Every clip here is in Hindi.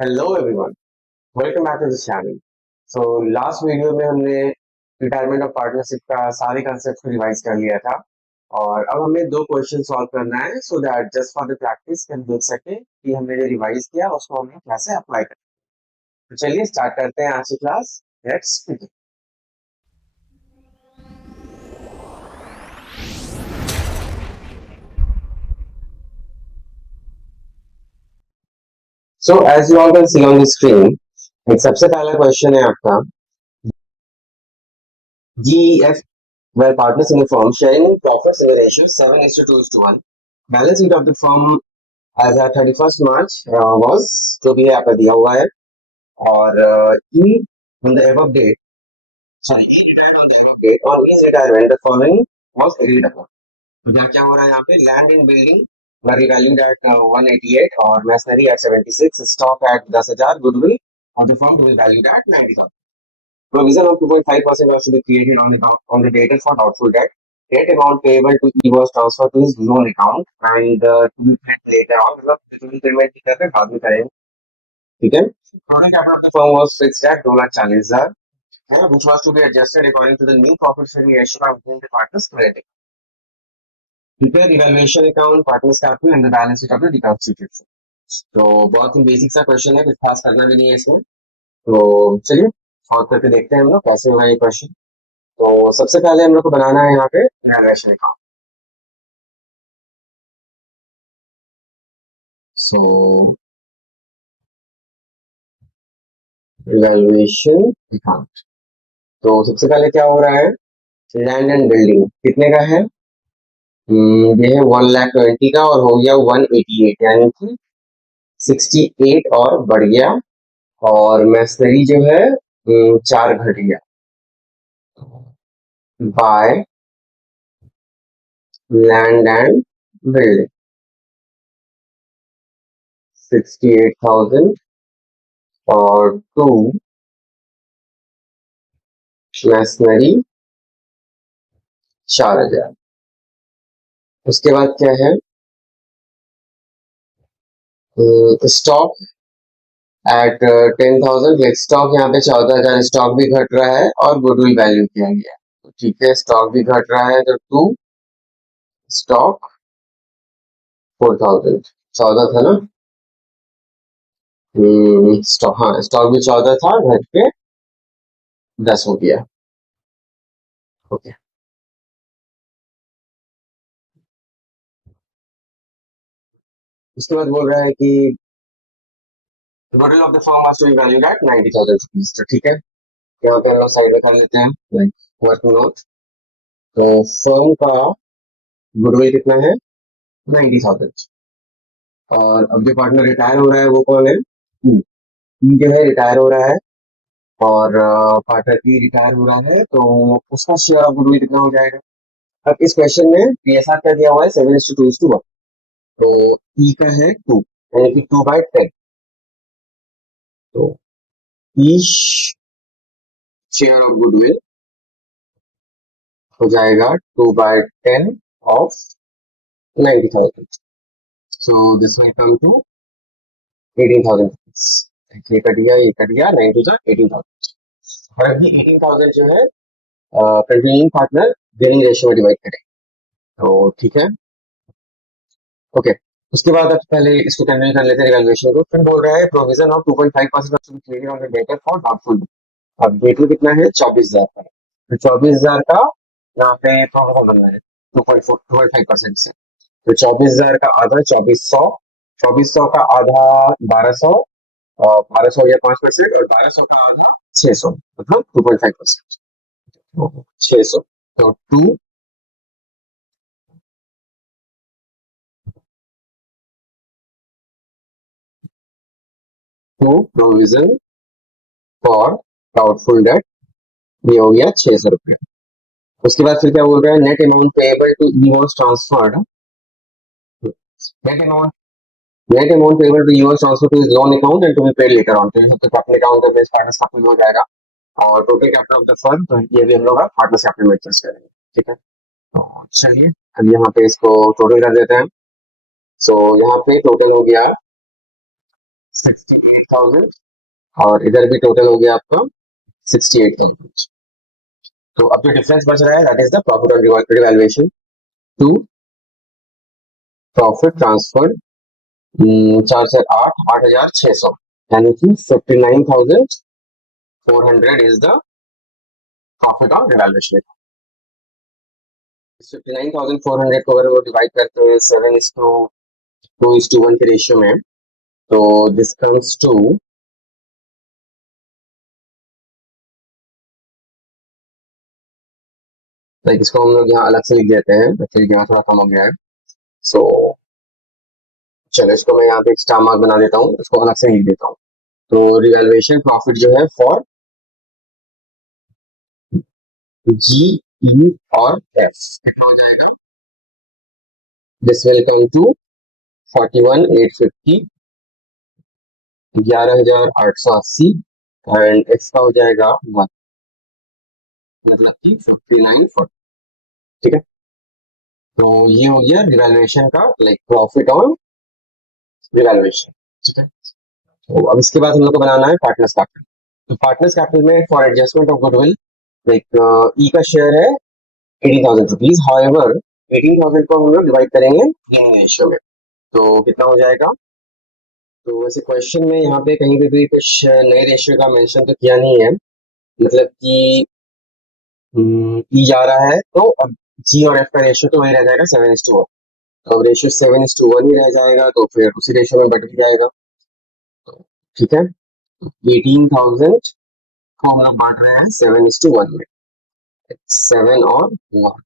Hello everyone, welcome back to the channel. So last video में हमने रिटायरमेंट ऑफ पार्टनरशिप का सारे कंसेप्ट को रिवाइज कर लिया था और अब हमें दो क्वेश्चन सॉल्व करना है so that just for the practice हम देख सके कि हमने जो रिवाइज किया उसको हमने कैसे अप्लाई करें। तो चलिए स्टार्ट करते हैं आज की class. Let's begin. So as you all can see on the screen, एक सबसे पहला क्वेश्चन है आपका, GEF where partners in the firm sharing profits in the ratio 7:2:1. Balance sheet of the firm as at 31st March was जो भी है आपका दिया हुआ है और in on the above date, sorry, he retired on the above date. On his retirement, the following was agreed upon. तो क्या हो रहा है यहाँ पे? Land in building were revalued at 188 और machinery at 76, stock at 10,000, goodwill of the firm to be valued at 90,000. Provision of 2.5% was to be created on the debtor for doubtful debt. Debt amount payable to E was transferred to his loan account and to be paid later on. मतलब जो भी पेमेंट की करते हैं बाद में करेंगे, ठीक है। Total capital of the firm was fixed at 2,40,000, which was to be adjusted according to the new profit sharing ratio between the partners crediting. Prepare evaluation account, partners capital and the balance sheet of the reconstituted firm. तो बहुत ही बेसिक सा क्वेश्चन है, कुछ खास करना भी नहीं है इसमें। तो चलिए सॉल्व करके देखते हैं हम लोग कैसे होगा ये क्वेश्चन। तो सबसे पहले हम लोग को बनाना है यहाँ पे इवैल्यूएशन अकाउंट। सो इवैल्यूएशन अकाउंट, तो सबसे पहले क्या हो रहा है? लैंड एंड बिल्डिंग कितने का है? ये है 1,20,000 का और हो गया 188, यानी कि 68 और बढ़ गया। और मैसनरी जो है 4 घट गया बाय लैंड एंड बिल्डिंग 68,000 और 2 मैसनरी 4,000। उसके बाद क्या है? स्टॉक एट 10,000, लाइक स्टॉक यहाँ पे 14,000 स्टॉक भी घट रहा है और गुडविल वैल्यू किया गया है, तो ठीक है स्टॉक भी घट रहा है तो 2 स्टॉक 4,000, 14 था ना? स्टॉक, हाँ स्टॉक भी 14 था, घट के 10 हो गया। ओके, उसके बाद बोल रहा है कि goodwill of the firm was to be valued at 90,000 rupees, तो ठीक है यहाँ पे हम लोग साइड में कर लेते हैं लाइक वर्किंग नोट। तो फर्म का गुडविल कितना है? 90,000। और अब जो पार्टनर रिटायर हो रहा है वो कौन है? जो है रिटायर हो रहा है और पार्टनर की रिटायर हो रहा है तो उसका शेयर ऑफ गुडविल कितना हो जाएगा? अब इस क्वेश्चन में पीएसआर क्या दिया हुआ है? 7:2:1। तो ई का है 2, यानी कि 2/10। तो ई शेयर ऑफ गुडविल हो जाएगा 2/10 of 90,000। So this will come to 18,000 rupees. ये कट गया 9 18,000। और अभी 18,000 जो है कंटिन्यूइंग पार्टनर गेनिंग रेशियो में डिवाइड करें, तो ठीक है। ओके, उसके बाद अब पहले इसको कंटिन्यू कर लेते हैं रिवैल्यूएशन को। फिर बोल रहा है provision of 2.5% clear on the debtor for doubtful. अब डेटर कितना है? 24,000 का है, तो 24,000 का यहाँ पे थोड़ा बनना है 2.5% से। तो 24,000 का आधा 2400, 2400 का आधा 1200, और 1200 या 5% और 1200 का आधा 600, मतलब 2.5%, 600। तो 2 प्रोविजन फॉर डाउटफुल डेट, ये हो गया 600 रुपए। उसके बाद फिर क्या बोल रहा है? Net amount payable to E was transferred, net amount net amount payable to E was transferred to his loan account and to be paid later on. तो ये सब तो अपने अकाउंट में पार्टनर्स कैपिटल हो जाएगा। और total capital of the firm, तो ये भी हम लोग पार्टनर्स कैपिटल में एडजस्ट करेंगे, ठीक है। तो चलिए अब यहाँ पे इसको टोटल कर देते हैं। सो यहाँ पे टोटल हो गया 68,000 और इधर भी टोटल हो गया आपका 68,000। तो अब जो डिफरेंस बच रहा है that is the profit on revaluation to profit transfer 4 से 8 8,600 यानी कि 59,400 is the profit on revaluation. 59,400 को अगर हम लोग डिवाइड करते हैं 7:2:1 के रेशियो में, तो दिस कम्स टू लाइक इसको हम लोग यहाँ अलग से लिख देते हैं, एक्चुअली यहाँ थोड़ा कम हो गया है। सो चलो इसको मैं यहाँ पे एक स्टार मार्क बना देता हूँ, इसको अलग से लिख देता हूँ। तो रिवैल्यूएशन प्रॉफिट जो है फॉर जी, ई और एफ कितना हो जाएगा? This will come to 41,850, 11,880 and X का हो जाएगा 1, मतलब कि 59,40। ठीक है, तो ये हो गया रिवैल्यूएशन का लाइक प्रॉफिट ऑन रिवैल्यूएशन। ठीक है, तो अब इसके बाद हम लोग को बनाना है पार्टनर्स कैपिटल। तो पार्टनर्स कैपिटल में for adjustment of goodwill like E का शेयर है 18,000 रुपीज, हाउएवर 18,000 को हम लोग डिवाइड करेंगे गेनिंग रेशियो में, तो कितना हो जाएगा? तो वैसे क्वेश्चन में यहाँ पे कहीं पे भी कुछ नए रेशियो का मेंशन तो किया नहीं है, मतलब कि ई जा रहा है तो अब जी और एफ का रेशियो तो वही रह जाएगा 7:1। तो अब रेशियो 7:1 ही रह जाएगा, तो फिर उसी रेशियो में बढ़ जाएगा। तो ठीक है, 18,000 को हम लोग बांट रहे हैं 7:1 में, 7 और 1,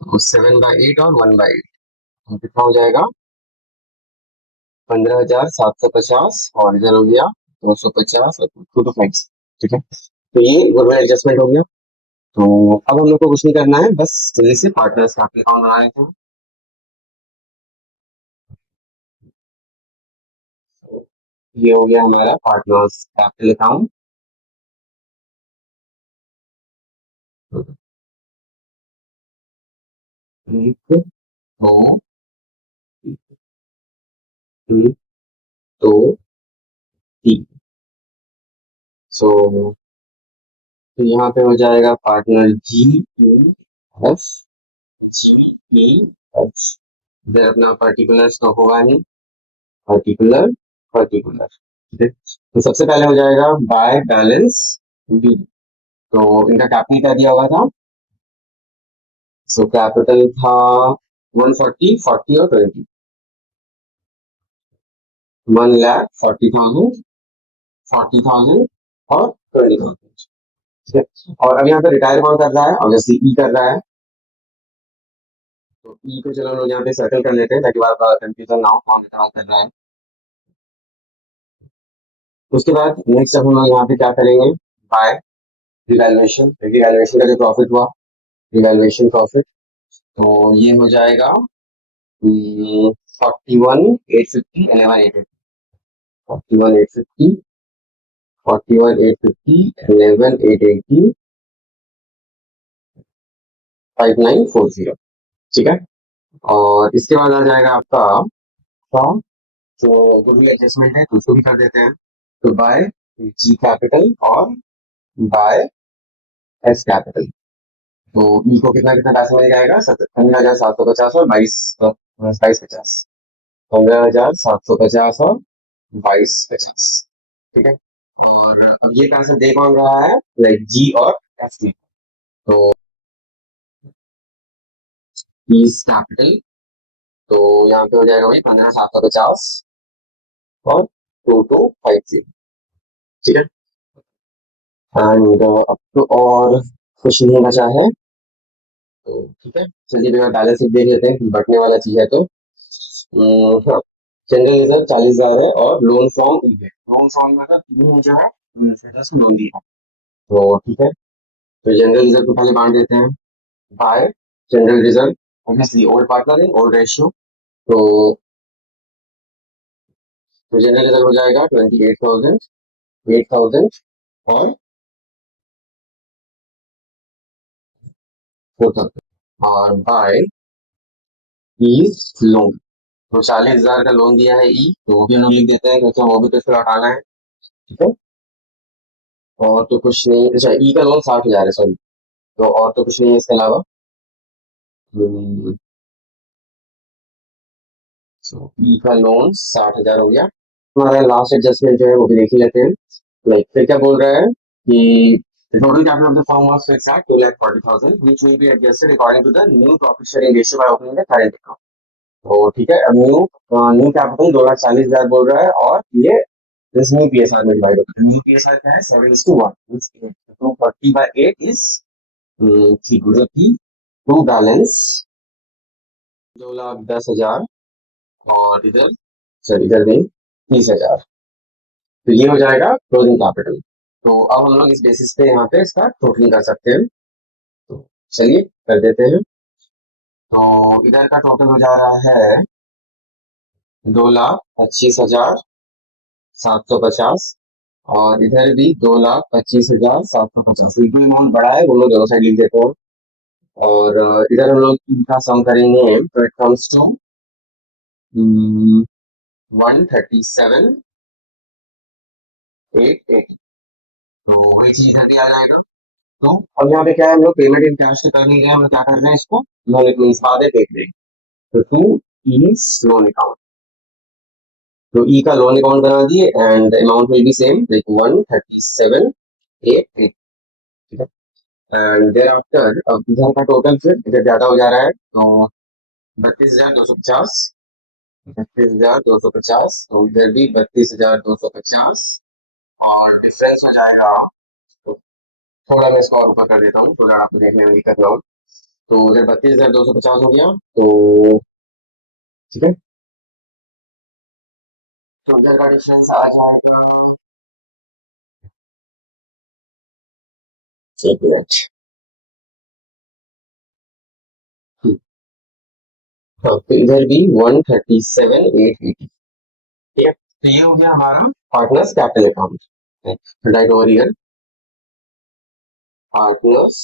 तो 7/8 और 1/8, तो कितना हो जाएगा? 15,750 और इधर हो गया 250 और 2 to 5। ठीक है, तो ये गुडविल एडजस्टमेंट हो गया। तो अब हम लोग को कुछ नहीं करना है, बस जल्दी से पार्टनर्स का अकाउंट बना लेते हैं। तो ये हो गया हमारा पार्टनर्स कैपिटल अकाउंट। एक, दो, तीन, दो, तीन। सो तो यहाँ पे हो जाएगा पार्टनर जी, ए, एफ, जी, ई, एच। इधर अपना पर्टिकुलर स्टॉक होगा नहीं, पर्टिकुलर पर्टिकुलर। ठीक है, तो सबसे पहले हो जाएगा बाय बैलेंस बी। तो इनका कैपिटल क्या दिया हुआ था? सो कैपिटल था 140, 40 और 20, 1,40,000, 40,000 और 20,000। ठीक है, और अब यहाँ पे रिटायर कौन कर रहा है? ऑब्वियसली ई कर रहा है, तो ई को चलो हम लोग यहाँ पे सर्कल कर लेते हैं ताकि बार बार कंफ्यूजन ना हो कौन रिटायर कर रहा है। उसके बाद नेक्स्ट अब हम लोग यहाँ पे क्या करेंगे? बाय रिवैल्यूएशन, रिवैल्यूएशन का जो प्रॉफिट हुआ, रिवैल्यूएशन प्रॉफिट, तो ये हो जाएगा 41,850, 11,850, 41,850, 41,850, 11,880, 5,940। ठीक है, और इसके बाद आ जाएगा आपका जो गुडविल एडजस्टमेंट है, तो उसको भी कर देते हैं। तो बाय जी कैपिटल और बाय एस कैपिटल, तो ई को कितना कितना पैसा मिल जाएगा? 15,750 और 22,50, 15,750 और 22,50। ठीक है, और अब ये पैसा दे कौन रहा है? लाइक जी और एफ टी। तो ईज कैपिटल, तो यहाँ पे हो जाएगा वही 15,750 और 2,250। ठीक है, एंड अब तो और कुछ नहीं बचा है, तो ठीक है चलिए मैं बैलेंस शीट देख लेते हैं कि बटने वाला चीज है तो हाँ, जनरल रिजर्व 40,000 है और लोन फ्रॉम ई है, लोन फ्रॉम में तीन जो है लोन दिया है। तो ठीक है, तो जनरल रिजर्व को पहले बांट देते हैं bye general reserve, obviously old partner है, ओल्ड रेशियो। तो जनरल रिजर्व हो जाएगा 28,000, 8,000 और 4,000, और बाय इज लोन, तो 40,000 का लोन दिया है ई, तो वो भी हम लोग लिख देते हैं क्योंकि वो भी तो इसको लौटाना है। ठीक है। और तो कुछ नहीं, अच्छा ई का लोन 60,000 है, सॉरी। तो और तो कुछ नहीं है इसके अलावा। हम्म, ई का लोन 60,000 हो गया। हमारा लास्ट एडजस्टमेंट जो है वो भी देख ही लेते हैं। लाइक फिर क्या बोल रहा है कि the total capital of the firm was fixed at 2,40,000, which will be adjusted according to the new profit sharing ratio by opening the current account. तो ठीक है, अब न्यू कैपिटल 2,40,000 बोल रहा है, और ये this new PSR में डिवाइड होता है। न्यू PSR क्या है? 7:1, तो 40/8 इज 3, जबकि टू बैलेंस 2,10,000, और इधर, सर इधर भी 30,000। तो ये हो जाएगा क्लोजिंग कैपिटल। तो अब हम लोग इस बेसिस पे यहाँ पे इसका टोटलिंग कर सकते हैं। तो चलिए कर देते हैं। तो इधर का टोटल हो जा रहा है 2,25,750, और इधर भी 2,25,750। इतना अमाउंट बड़ा है, वो लोग दोनों साइड लिख देते हैं। और इधर हम लोग इनका सम करेंगे तो इट कम्स टू 137,880। तो वही चीज इधर भी आ जाएगा। तो अब यहाँ पे क्या है, हम लोग पेमेंट इन कैश तो कर नहीं रहे हैं, हम लोग क्या कर रहे हैं, इसको लोन मीन्स बाद में पे करेंगे। तो टू इज लोन अकाउंट। तो ई का लोन अकाउंट बना दिए, and amount will be same, like 137,880। ठीक है। एंड देयर आफ्टर अब इधर का टोटल फिर इधर ज्यादा हो जा रहा है, तो 32,250, 32,250, तो इधर भी 32,250, और डिफरेंस हो जाएगा। तो थोड़ा मैं इसको और ऊपर कर देता हूँ, थोड़ा आपको देखने में दिक्कत ना हो। तो इधर 32,250 हो गया, तो ठीक है। तो इधर का डिफरेंस आ जाएगा, एक मिनट। हाँ, तो इधर भी 137,880। ठीक है, तो ये हो गया हमारा partners capital account. Right over here, partners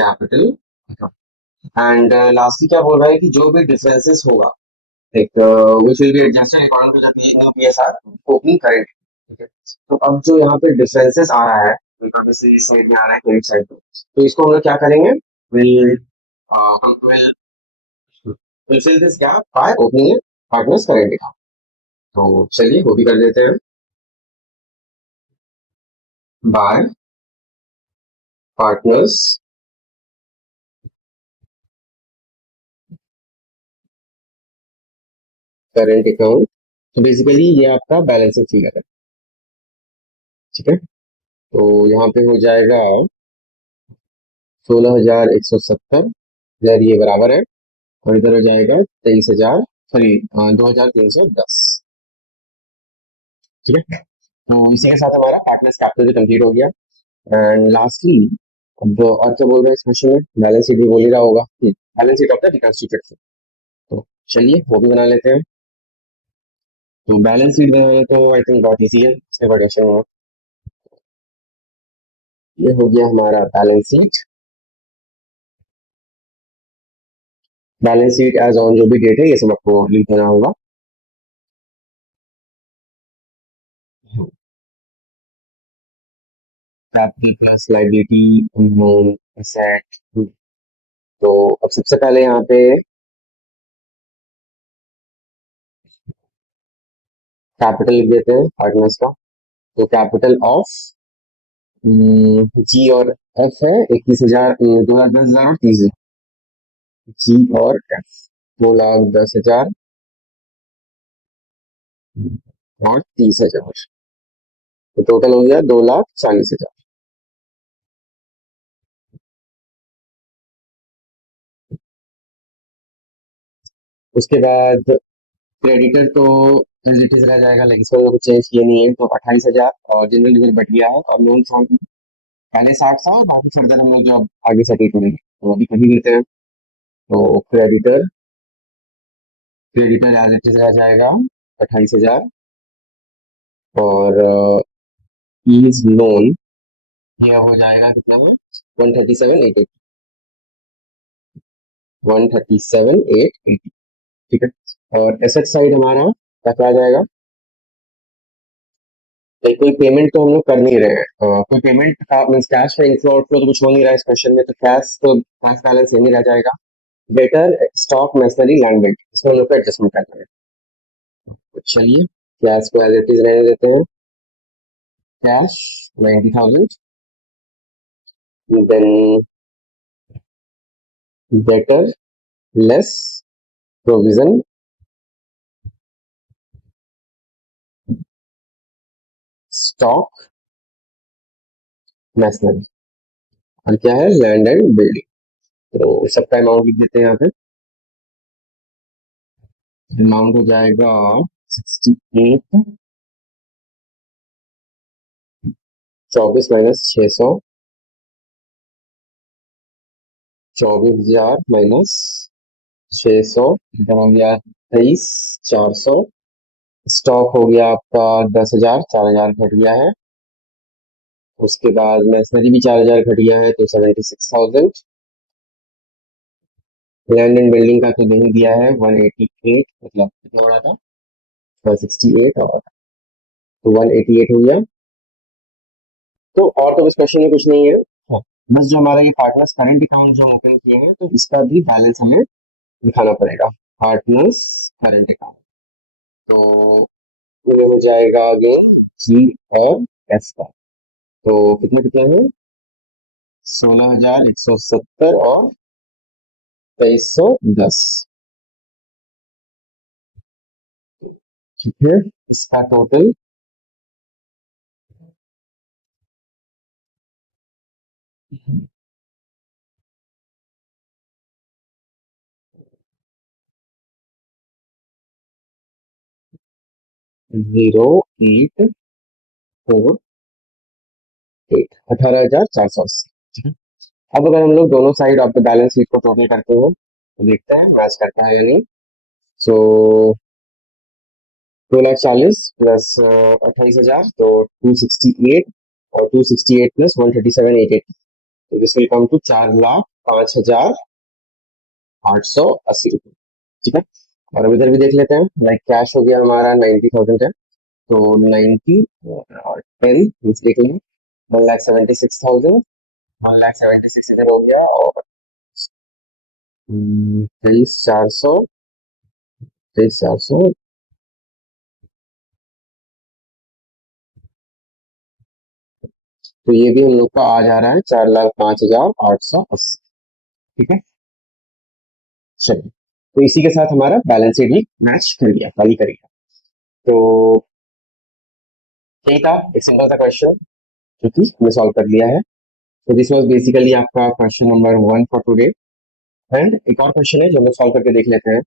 capital account. And lastly क्या बोल रहा है कि जो भी डिफरेंसेस होगा, like which will be adjusted according to the new PSR opening current. ठीक है। तो अब जो यहाँ पे डिफरेंसेस आ रहा है, इस साइड में आ रहा है क्रेडिट साइड पे, तो इसको हम लोग क्या करेंगे, will will fulfill this gap by opening a partners current account। तो चलिए वो भी कर देते हैं, बाय पार्टनर्स करेंट अकाउंट। तो बेसिकली ये आपका बैलेंसिंग फिगर है। ठीक है। तो यहाँ पे हो जाएगा 16,170, इधर ये बराबर है, और इधर हो जाएगा 23,000, सॉरी 2,310। ठीक है। तो इसी के साथ हमारा पार्टनर्स कैपिटल भी कंप्लीट हो गया। एंड लास्टली, अब और क्या बोल रहे हैं इस क्वेश्चन में, बैलेंस शीट भी बोल ही रहा होगा, balance sheet of the reconstructed. तो चलिए वो भी बना लेते हैं। तो बैलेंस शीट बनाना तो आई थिंक बहुत ईजी है, इसमें कोई क्वेश्चन है। ये हो गया हमारा balance sheet. Balance sheet as on जो भी डेट है ये सब आपको लिख देना होगा। Capital plus liability asset. तो अब सबसे पहले यहाँ पे कैपिटल लिख देते हैं पार्टनर्स का। तो कैपिटल ऑफ जी और एफ है 21,000, 2,10,000 और 30,000। जी और एफ 2,10,000 और 30,000, तो टोटल हो गया 2,40,000। उसके बाद क्रेडिटर तो एज इट इज रह जाएगा, लेकिन इसमें कुछ चेंज किए नहीं है, तो 28,000, और जनरल रिजर्व बढ़ गया है, और लोन फॉर्म पहले 60 था, और बाकी फर्दर हम लोग जो अब आगे सेटल करेंगे तो अभी कर ही लेते हैं। तो क्रेडिटर एज इट इज रह जाएगा 28,000, और ईज लोन ये अब हो जाएगा कितना में, 137,880, 137,880। ठीक है। और एसेट साइड हमारा क्या आ जाएगा? भाई कोई पेमेंट तो हम लोग कर नहीं रहे हैं, कोई पेमेंट का मीन्स कैश का इनफ्लो आउटफ्लो तो कुछ हो नहीं रहा है इस क्वेश्चन में, तो कैश बैलेंस यही रह जाएगा। Better stock machinery land build, इसमें हम लोग को एडजस्टमेंट करना है। तो चलिए कैश को एज इट इज रहने देते हैं। Cash 90,000, then better less provision stock machinery, और क्या है? Land and building. तो सबका अमाउंट लिख देते हैं यहाँ पे। अमाउंट हो जाएगा 68, 24 माइनस 600, 24,000 माइनस 600, हो गया 23,400। स्टॉक हो गया आपका 10,000, 4,000 घट गया है। उसके बाद मैसनरी भी 4,000 घट गया है, तो 76,000। लैंड एंड बिल्डिंग का तो नहीं दिया है, 188, मतलब कितना हो रहा था? 168, और तो 188 हो गया। तो और तो इस क्वेश्चन में कुछ नहीं है। हाँ, बस जो हमारा ये पार्टनर्स करंट अकाउंट जो ओपन किए हैं, तो इसका भी बैलेंस हमें दिखाना पड़ेगा। पार्टनर्स करंट अकाउंट, तो ये हो जाएगा अगेन जी और एस का। तो कितने कितने हैं? 16,170 और 2310। ठीक है, इसका टोटल 0848, 18,480। ठीक है, अब अगर हम लोग दोनों side of the balance sheet को टोटल करते हैं तो देखते हैं मैच करता है या नहीं। सो 2,40,000 प्लस 28,000, तो 268, और 268 प्लस 137,880, तो दिस विल कम टू 4,05,880 रुपये। ठीक है, और अब इधर भी देख लेते हैं। लाइक कैश हो गया हमारा 90,000 है, तो 90 और 10 देख लेंगे। 1,76,000, 1,76,000 इधर हो गया, और 23,400, 23,400, तो ये भी हम लोग का आ जा रहा है 4,05,880। ठीक है, चलिए, तो इसी के साथ हमारा बैलेंस शीट भी मैच कर गया, खाली कर गया। तो यही था, एक सिंपल सा क्वेश्चन जो कि हमने सॉल्व कर लिया है। तो दिस वाज बेसिकली आपका question number 1 for today. And एक और क्वेश्चन है जो हम लोग सॉल्व करके देख लेते हैं।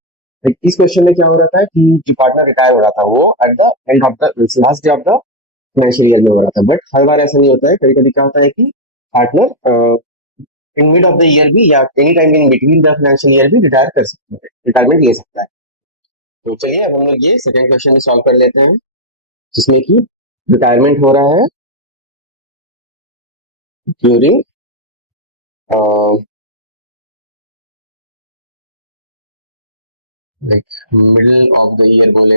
इस क्वेश्चन में क्या हो रहा था कि जो पार्टनर रिटायर हो रहा था वो at the end of the last day of the financial year में हो रहा था, बट हर बार ऐसा नहीं होता है। कभी कभी क्या होता है कि partner in mid of the year भी या any time in between the financial year भी रिटायर कर सकते हैं, रिटायरमेंट ले सकता है। तो चलिए अब हम लोग ये सेकंड क्वेश्चन भी सॉल्व कर लेते हैं, जिसमें कि रिटायरमेंट हो रहा है during like middle of the year बोले,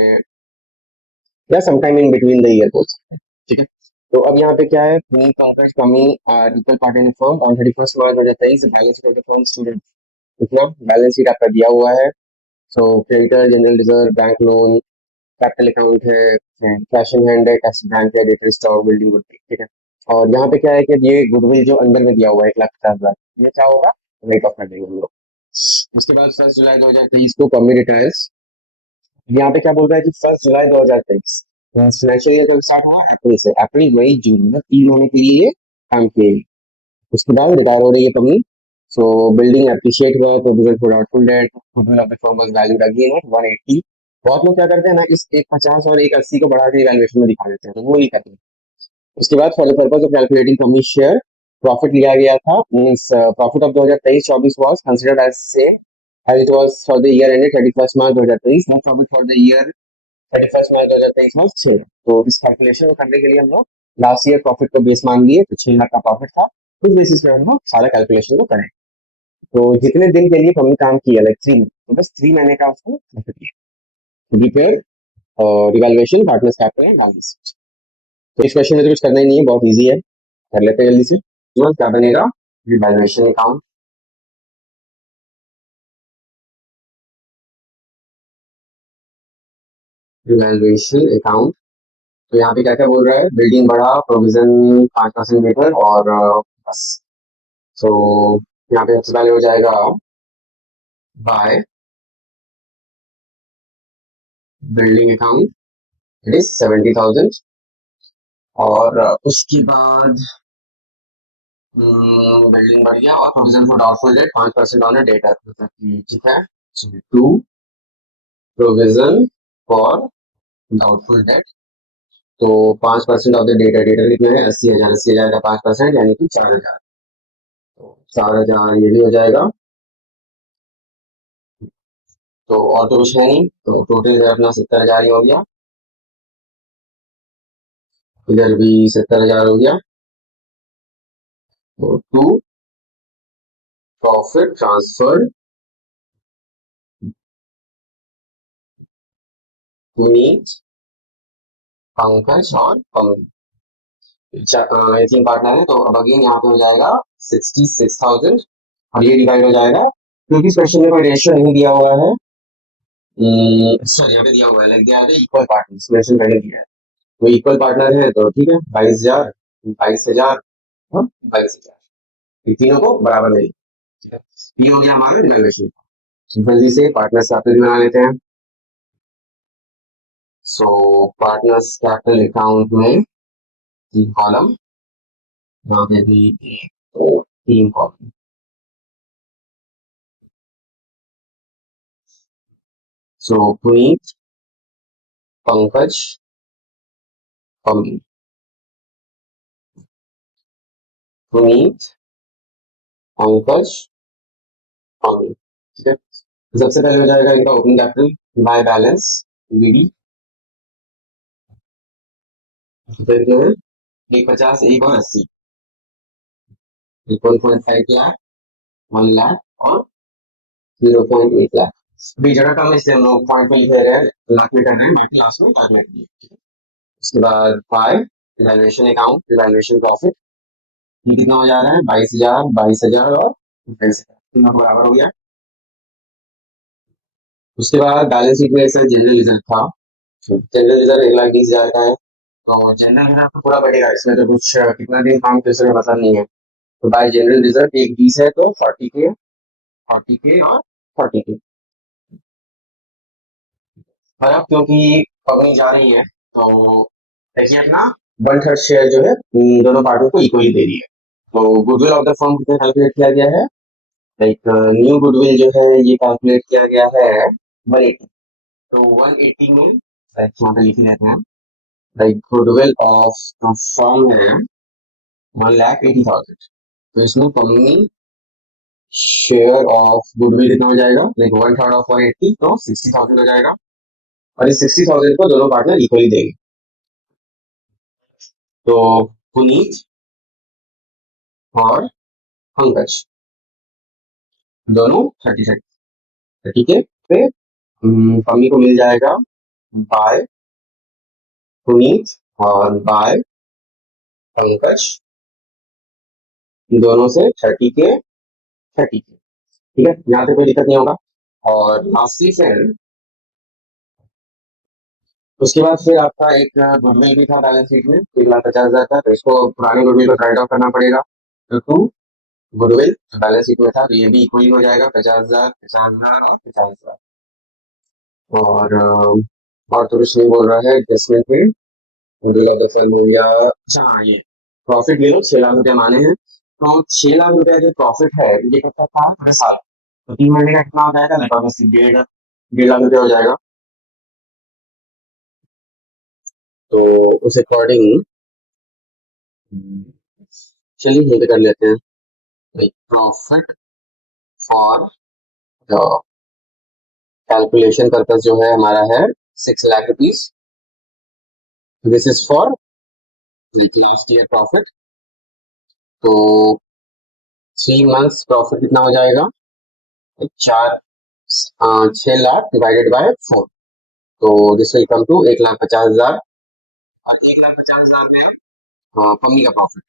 या sometime in between the year बोल सकते हैं। ठीक है, तो अब यहाँ पे क्या है? Pre concord coming equal part in firm on 31 March 2023, balance sheet of the firm student, इतना बैलेंस शीट आपका दिया हुआ है। So creditor, general reserve, bank loan, capital account है, कैश इन हैंड है, कैश बैंक है, डेटर स्टॉक, बिल्डिंग गुड। ठीक है, और यहाँ पे क्या है कि ये गुडविल जो अंदर में दिया हुआ है 1,50,000, ये क्या होगा? राइट ऑफ कर देंगे हम लोग। उसके बाद 1 जुलाई 2023 को कमी रिटायर्स। यहाँ पे क्या बोल रहा है कि 1 जुलाई 2023 फाइनेंशियल ईयर कब स्टार्ट हुआ? अप्रैल से। अप्रैल मई जून, मतलब 3 महीने के लिए ये काम किए। उसके बाद रिटायर हो रही है कंपनी। सो बिल्डिंग एप्रिशिएट हुआ, provision for doubtful debt, goodwill of the firm was valued again at 180। बहुत लोग क्या करते हैं ना, इस 150 और 180 को बढ़ा के वैल्यूएशन में दिखा देते हैं, तो वो नहीं करते। उसके बाद for the purpose of calculating company share profit लिया गया था, means profit of 2023-24 was considered as same as it was for the year ended 31 March 2023। Net profit for the year 31 March 2023 में 6। तो इस कैलकुलेशन को करने के लिए हम लोग लास्ट ईयर प्रॉफिट को बेस मान लिए, तो 6 लाख का प्रॉफिट था। उस बेसिस पे हम लोग सारा कैलकुलेशन को करें। तो जितने दिन के लिए हमने काम किया, लाइक 3, तो बस 3 महीने का उसको प्रॉफिट लिया। Prepare revaluation partners capital and balance sheet. तो इस क्वेश्चन में तो कुछ करना ही नहीं है, बहुत इजी है, कर लेते हैं जल्दी से। क्या बनेगा, रिवैल्यूएशन अकाउंट। रिवैल्यूएशन अकाउंट, तो यहाँ पे क्या क्या बोल रहा है, बिल्डिंग बढ़ा, प्रोविजन 5% मीटर और बस। तो यहाँ पे सबसे पहले हो जाएगा by building account, it is 70,000। और उसके बाद बिल्डिंग बढ़ गया और provision for doubtful debt 5% on debtor, ठीक है। To provision for doubtful debt, तो 5% ऑफ द डेटा, डेटा कितना है 80,000, 80,000 का 5% यानी कि 4,000, तो 4,000 ये भी हो जाएगा। तो और तो कुछ है नहीं, तो टोटल जो है अपना 70,000 ही हो गया, इधर भी 70,000 हो गया। तो to profit transfer means Pankaj और पवन, ये तीन पार्टनर है। तो अब अगेन यहाँ पे हो जाएगा 66,000 और ये डिवाइड हो जाएगा, क्योंकि इस क्वेश्चन में कोई रेशियो नहीं दिया हुआ है, सॉरी यहाँ पे दिया हुआ है, लाइक दिया है इक्वल पार्टनर्स, मेंशन करने दिया है, वो इक्वल पार्टनर है तो ठीक है, 22,000, 22,000 और 22,000, इन तीनों को बराबर नहीं, ठीक है। ये हो गया हमारा डिवाइडेशन। जल्दी से पार्टनर्स कैपिटल बना लेते हैं। सो पार्टनर्स कैपिटल अकाउंट में तीन कॉलम, यहाँ पे भी एक दो तीन कॉलम। सो पुनीत, पंकज, पम्मी, पुनीत, पंकज, पम्मी, ठीक है। सबसे पहले हो जाएगा इनका opening capital by balance BD, कितने हैं, 150, एक और 80, 1.5 लाख, 1 लाख और 0.8 लाख। अभी जगह कम है इसलिए हम लोग पॉइंट में लिखे रहे हैं, लाख में कर रहे हैं, बाकी लास्ट में लाख में कर दिए। उसके बाद by revaluation account, revaluation profit, ये कितना हो जा रहा है, 22,000, 22,000 और 22,000, तीनों बराबर हो गया। उसके बाद बैलेंस शीट में एक जनरल रिजर्व था, जनरल रिजर्व 1,20,000 का है, तो जनरल रिजर्व तो पूरा बढ़ेगा, इसमें तो कुछ कितना दिन काम किसी का मतलब नहीं है। तो बाय जनरल रिजर्व एक 20 है तो 40 के, 40 के और 40 के। और अब क्योंकि कंपनी जा रही है तो देखिए अपना 1/3 शेयर जो है दोनों पार्टियों को इक्वली दे रही है। तो गुडविल ऑफ द फर्म कितना कैलकुलेट किया गया है, लाइक न्यू गुडविल जो है ये कैलकुलेट किया गया है 180। तो 180 में लाइक यहाँ पे लिख लेते हैं, like goodwill of the firm है 1,80,000, तो इसमें कंपनी शेयर ऑफ गुडविल कितना हो जाएगा, लाइक 1/3 ऑफ 180 तो 60,000 हो जाएगा, और इस 60,000 को दोनों पार्टनर इक्वली देंगे। तो पुनीत और पंकज दोनों 30-30, ठीक है। फिर पम्मी को मिल जाएगा बाय पुनीत और बाय पंकज, दोनों से 30 के 30 के, ठीक है, यहाँ पे कोई दिक्कत नहीं होगा। और लास्टली फिर उसके बाद फिर आपका एक गुडविल भी था बैलेंस शीट में 3,50,000 का, तो इसको पुराने गुडविल को राइट ऑफ करना पड़ेगा। तो टू गुडविल बैलेंस शीट में था, तो ये भी इक्वली हो जाएगा 50,000, 50,000 और 50,000। और तो कुछ नहीं बोल रहा है एडजस्टमेंट में, गुडविल ऑफ द फर्म हो गया। अच्छा हाँ, ये प्रॉफिट ले लो, 6 लाख रुपया माने हैं, तो 6 लाख रुपया जो प्रॉफिट है ये कब तक था, पूरे साल, तो 3 महीने का कितना हो जाएगा, लगभग 1.5 लाख रुपया हो जाएगा। तो उस अकॉर्डिंग चलिए यही पे कर लेते हैं, profit for the calculation purpose जो है हमारा है 6 lakh rupees, this is for last year profit. तो 3 मंथ्स प्रॉफिट कितना हो जाएगा, चार 6 लाख डिवाइडेड बाय 4, तो दिस विल कम टू 1,50,000। और 1,50,000 में पम्मी का प्रॉफिट,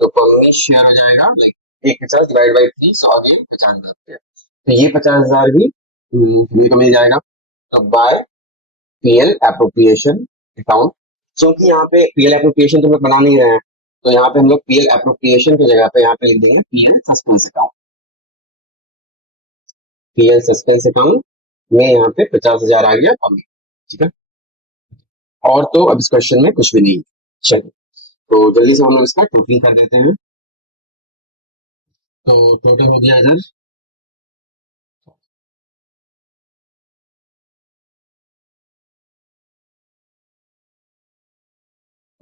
तो पम्मी शेयर हो जाएगा like 150 divide by 3, so again 50,000 रुपया। तो ये 50,000 भी पम्मी को मिल जाएगा। तो बाय पीएल एप्रोप्रिएशन अकाउंट, क्योंकि यहाँ पे पीएल एप्रोप्रिएशन तो हम लोग बना नहीं रहे हैं, तो यहाँ पे हम लोग पीएल एप्रोप्रिएशन की जगह पे यहाँ पे लिख देंगे PL suspense account. PL suspense account में यहाँ पे 50,000 आ गया पम्मी। ठीक है, और तो अब इस क्वेश्चन में कुछ भी नहीं है। चलिए, तो जल्दी से हम लोग इसका टोटल कर देते हैं। तो टोटल हो गया इधर,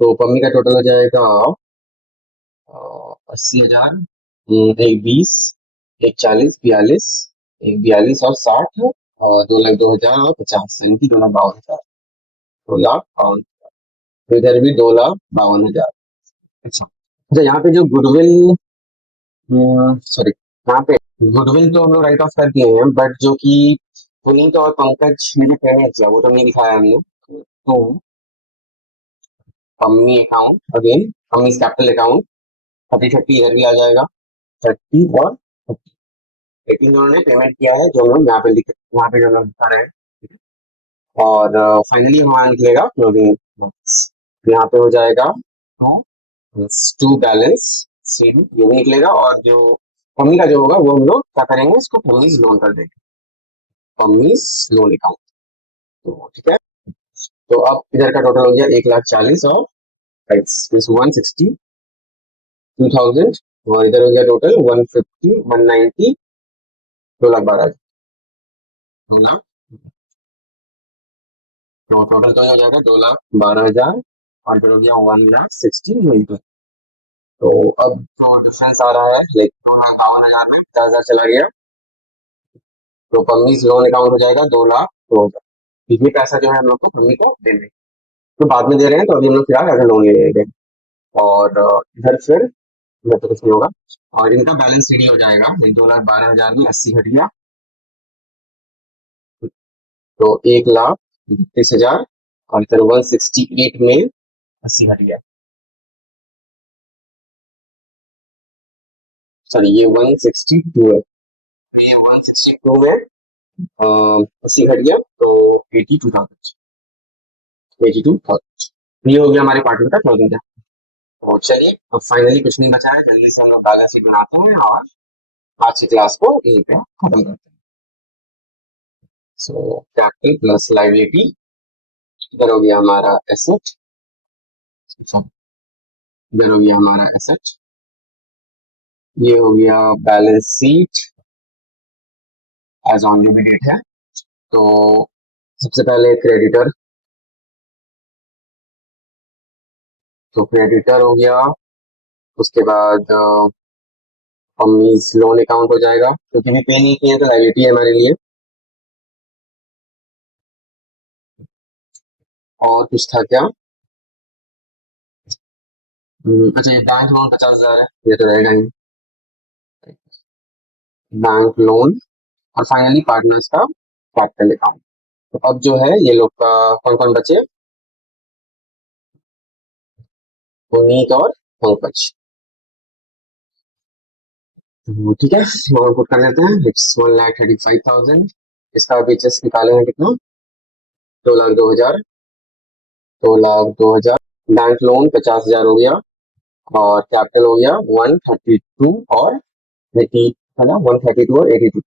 तो पम्मी का टोटल हो जाएगा 80,000, एक 20, एक 40, 42, एक 42 और 60, और 2,02,000 और 50, यानी 2,52,000। 2,52,000, तो इधर भी 2,52,000। अच्छा अच्छा, यहाँ पे जो गुडविल, सॉरी, यहाँ पे गुडविल तो हम लोग राइट ऑफ कर दिए हैं, बट जो कि पुनीत और पंकज ने जो पेमेंट किया वो तो नहीं दिखाया हमने। तो Pammi account again, Pammi capital account 30-30 इधर भी आ जाएगा, 30 और 30, लेकिन उन्होंने पेमेंट किया है जो हम लोग यहाँ पे लिख, यहाँ पे जो हम लोग दिखा रहे हैं। और फाइनली हमारा निकलेगा क्लोजिंग बैलेंस, यहाँ पे हो जाएगा टू बैलेंस सी ये भी निकलेगा, और जो पम्मी का जो होगा वो हम लोग क्या करेंगे, इसको पम्मीज लोन कर देंगे, पम्मीज लोन अकाउंट। तो ठीक है, तो अब इधर का टोटल हो गया 1,40,000 और 162,000, और इधर हो गया टोटल 150, 190, 2,12,000। तो टोटल तो ये हो जाएगा 2,12,000, और इधर हो गया 1,60,000। तो अब जो डिफरेंस आ रहा है लाइक 2,52,000 में 50,000 चला गया, तो पम्मीज लोन अकाउंट हो जाएगा 2,02,000। ये पैसा जो है हम लोग को पम्मी को देने, तो बाद में दे रहे हैं, तो अभी हम लोग फिलहाल ऐसे लोन ले लेंगे। और इधर फिर इधर तो कुछ नहीं होगा, और इनका बैलेंस रेडी हो जाएगा लाइक 2,12,000 में 80 घट गया, तो 1,32,000, और इधर 168 में 80 घट गया, सॉरी ये 162 है, तो ये 162 में 80 घट गया, तो 82,000। ये हो गया हमारे पार्टनर का क्लोजिंग। तो चलिए, अब फाइनली कुछ नहीं बचा है, जल्दी से हम लोग बैलेंस शीट बनाते हैं और आज की क्लास को यहीं पे खत्म करते हैं। सो कैपिटल प्लस लाइबिलिटी, इधर हो गया हमारा एसेट, इधर हो गया हमारा एसेट, ये हो गया balance sheet as on date है। तो सबसे पहले क्रेडिटर, तो क्रेडिटर हो गया, उसके बाद लोन अकाउंट हो जाएगा, क्योंकि भी पे नहीं किए तो लाइबिलिटी है हमारे लिए। और कुछ था क्या, अच्छा ये बैंक लोन 50,000 है, ये तो रहेगा ही, बैंक लोन। और फाइनली पार्टनर्स का कैपिटल अकाउंट। तो अब जो है ये लोग का कौन कौन बचे, पुनीत और पंकज। तो ठीक है, और पुट कर देते हैं, इट्स 1,35,000। इसका बीचेस निकाले हैं कितना, 2,02,000, 2,02,000। बैंक लोन 50,000 हो गया, और कैपिटल हो गया 132 और 80, है ना, 132 और 82।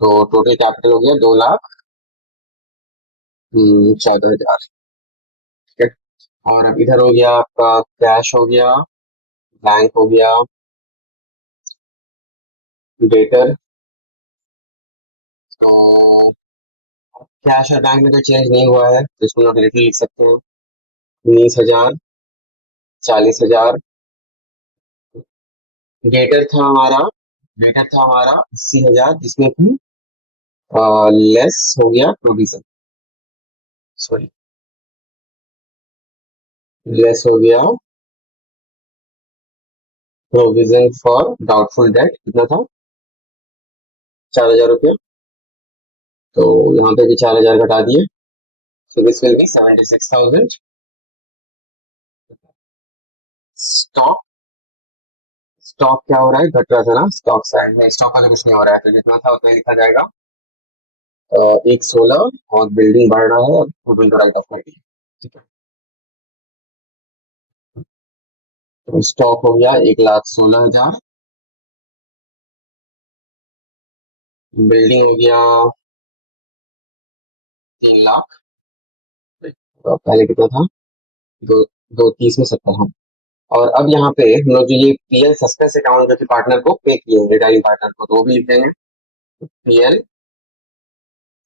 तो टोटल कैपिटल हो गया 2,14,000। ठीक है, और अब इधर हो गया आपका कैश हो गया, बैंक हो गया, डेटर। तो कैश और बैंक में कोई चेंज नहीं हुआ है, तो इसको हम डायरेक्टली लिख सकते हैं, 19,000, 40,000। डेटर था हमारा, डेटर था हमारा 80,000, जिसमें कि लेस हो गया प्रोविजन, सॉरी, लेस हो गया प्रोविजन फॉर डाउटफुल डेट, कितना था, 4,000 रुपया। तो यहाँ पे भी 4,000 घटा दिए, so this will be 76,000. Stock stock क्या हो रहा है, घट रहा था ना स्टॉक साइड में, स्टॉक का तो कुछ नहीं हो रहा है, तो जितना था उतना ही लिखा जाएगा। 116 और बिल्डिंग बढ़ रहा है और टोटल राइट ऑफ कर दिया, ठीक है। तो स्टॉक हो गया 1,16,000, बिल्डिंग हो गया 3 लाख, तो पहले कितना था, दो 230 में 70 है। और अब यहाँ पे हम लोग जो ये पीएल सस्पेंस अकाउंट जो कि पार्टनर को पे किए हैं, रिटायरिंग पार्टनर को, तो वो भी लिख देंगे पीएल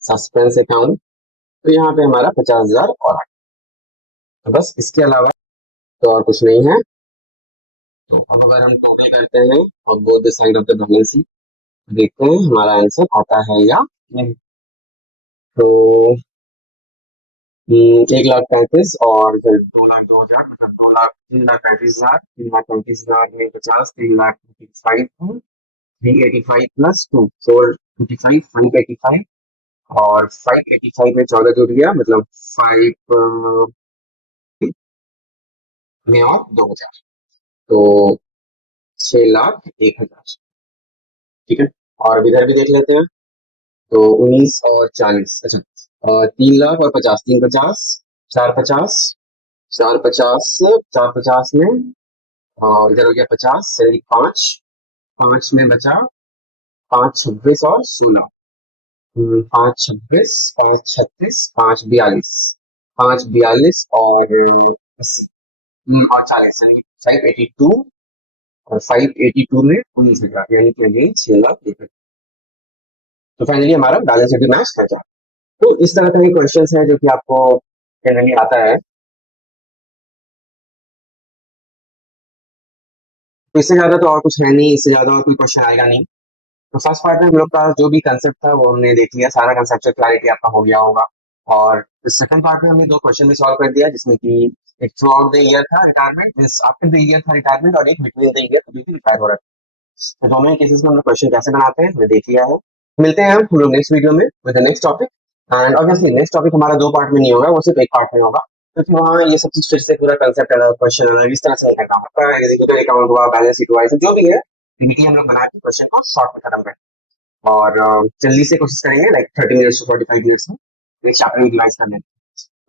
सस्पेंस अकाउंट। तो यहाँ पे हमारा 50,000 और आ गया। तो बस इसके अलावा तो और कुछ नहीं है। तो अब अगर हम टोटल करते हैं और both the side of the balance sheet, देखते हैं हमारा आंसर आता है या नहीं। तो 1,35,000 और 2,02,000, मतलब 3,35,000, 3,35,000 में 50, 3,35,000, 385 प्लस 2, 455, 585, और 585 में 14 जुड़ गया, मतलब 5 में और 2,000, तो 6,01,000, ठीक है। और अब इधर भी देख लेते हैं। तो 19 और 40, अच्छा, 3,00,000 और 50, 3,50, 4,50, 4,50, 4,50 में, और इधर हो गया 50, 5, 5 में बचा 5,26 और 16, 5,26, 5,36, 5,42, 5,42 और 80, और 40, यानी 582, और 582 में 19,000, यानी कि अगेन 6,01,000। तो फाइनली हमारा बैलेंस शीट मैच कर जाए। तो इस तरह का ये क्वेश्चन है जो कि आपको जनरली आता है। तो इससे ज्यादा तो और कुछ है नहीं, इससे ज्यादा और कोई क्वेश्चन आएगा नहीं। तो फर्स्ट पार्ट में हम लोग का जो भी कंसेप्ट था वो हमने देख लिया, सारा कंसेप्चुअल क्लैरिटी आपका हो गया होगा। और सेकंड पार्ट में हमने 2 क्वेश्चन में सॉल्व कर दिया, जिसमें कि एक थ्रू आउट द ईयर था retirement, means after the year था रिटायरमेंट, और एक बिटवीन द ईयर कभी भी रिटायर हो रहा था। तो दोनों ही केसेस में हम लोग क्वेश्चन कैसे बनाते हैं हमने देख लिया है। मिलते हैं हम लोग नेक्स्ट वीडियो में with the next topic. And obviously next topic हमारा 2 पार्ट में नहीं होगा, वो सिर्फ एक पार्ट में होगा, क्योंकि वहाँ ये सब चीज फिर से पूरा कंसेप्ट अलग, क्वेश्चन अलग, इस तरह से नहीं करना। आपका एग्जीक्यूटिव अकाउंट हुआ, बैलेंस शीट हुआ, जो भी है पीपीटी हम लोग बना के क्वेश्चन को शॉर्ट में खत्म करें। और जल्दी से कोशिश करेंगे, लाइक 30 मिनट्स टू 45 मिनट्स में नेक्स्ट चैप्टर रिवाइज कर लेंगे।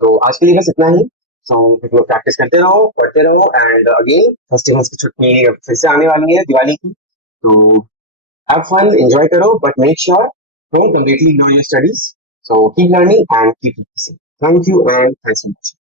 तो आज के लिए बस इतना ही। सो आप लोग प्रैक्टिस करते रहो, पढ़ते रहो, एंड अगेन फेस्टिवल्स की छुट्टी फिर से आने वाली है, दिवाली की। तो हैव फन, एंजॉय करो, but make sure don't completely ignore your studies. So keep learning and keep practicing. Thank you and thanks for watching.